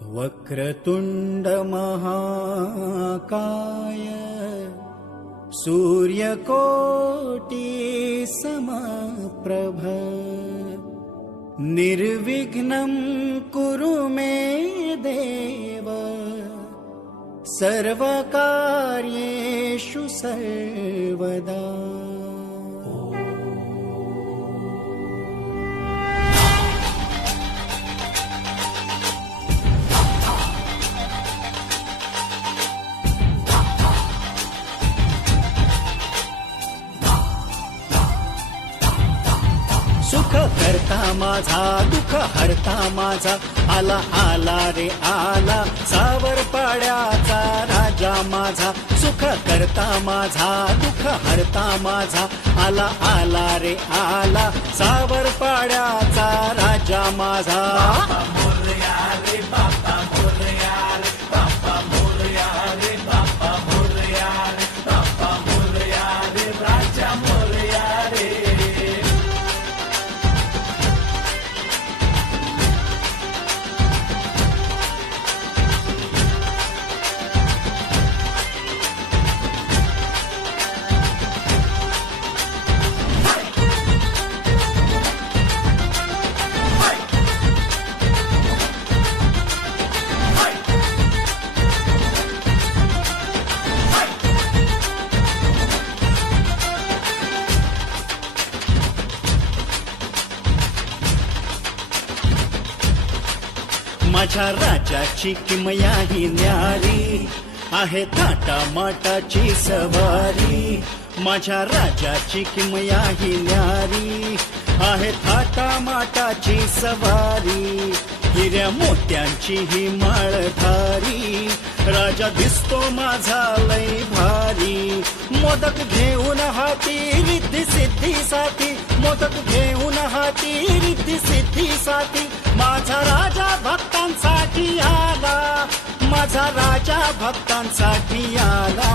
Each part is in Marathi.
वक्रतुंड महाकाय सूर्यकोटि समप्रभ निर्विघ्नं कुरु मे देव सर्वकार्येषु सर्वदा। सुख करता माझा दुःख हरता माझा आला आला रे आला सावरपाड्याचा राजा माझा। सुख करता माझा दुःख हरता माझा आला आला रे आला सावरपाड्याचा राजा माझा। बाप्पा मोरया रे बाप्पा मोरया रे बाप्पा मोरया रे बाप्पा मोरया रे बाप्पा मोरया रे राजा मोरया रे। माझ्या राजाची किमया ही न्यारी आहे थाटा माटाची सवारी। माझ्या राजाची किमया ही न्यारी आहे थाटा माटाची सवारी। हिऱ्या मोत्यांची ही माळ धारी राजा दिसतो माझा लय भारी। मोदक घेऊन हाती रिद्धी सिद्धीसाठी मोदक घेऊन हाती रिद्धी सिद्धीसाठी माझा राजा भक्तांसाठी आला माझा राजा भक्तांसाठी आला।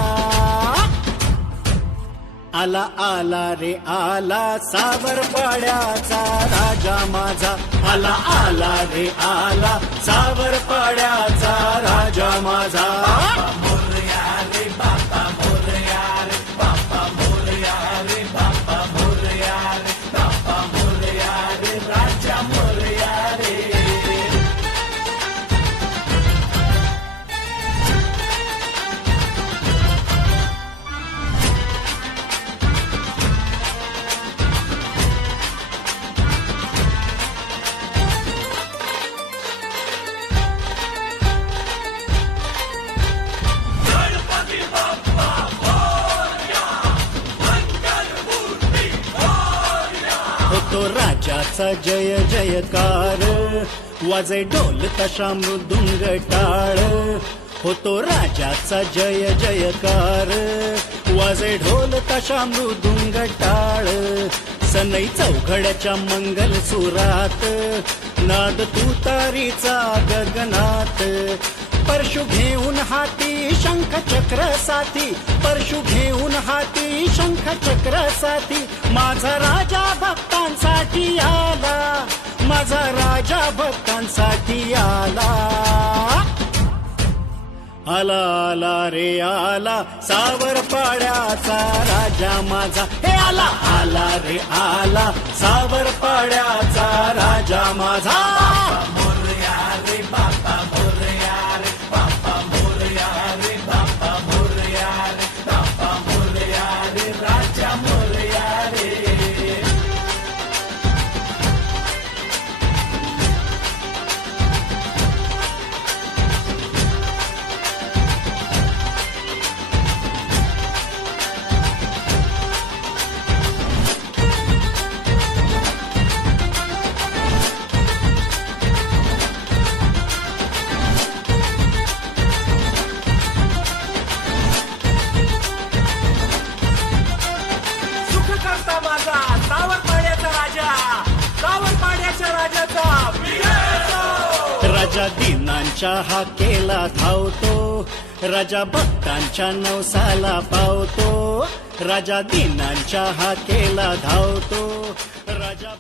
आला आला रे आला सावरपाड्याचा राजा माझा आला आला रे आला सावरपाड्याचा राजा माझा। बाप्पा मोरया रे बाप्पा मोरया रे बाप्पा मोरया रे बाप्पा मोरया रे बाप्पा मोरया रे राजा मोरया रे। तो राजाचा जय जयकार वाजे ढोल तशा मृदुंग टाळ। होतो राजाचा जय जयकार वाजे ढोल तशा मृदुंग टाळ। सनई चौघड्याच्या मंगल सुरात नाद तुतारीचा गगनात। परशु घेऊन हाती शंख चक्र साथी परशु घेऊन हाती शंख चक्र साथी माझा राजा भक्तांसाठी आला माझा राजा भक्तांसाठी आला। आला आला रे आला सावरपाड्याचा राजा माझा हे आला आला रे आला सावरपाड्याचा राजा माझा। बाप्पा मोरया रे बाप्पा मोरया रे बाप्पा मोरया रे बाप्पा मोरया रे बाप्पा मोरया रे राजा मोरया रे। राजा दिनांच्या हाकेला धावतो राजा भक्तांच्या नवसाला पावतो। राजा दिनांच्या हाकेला धावतो राजा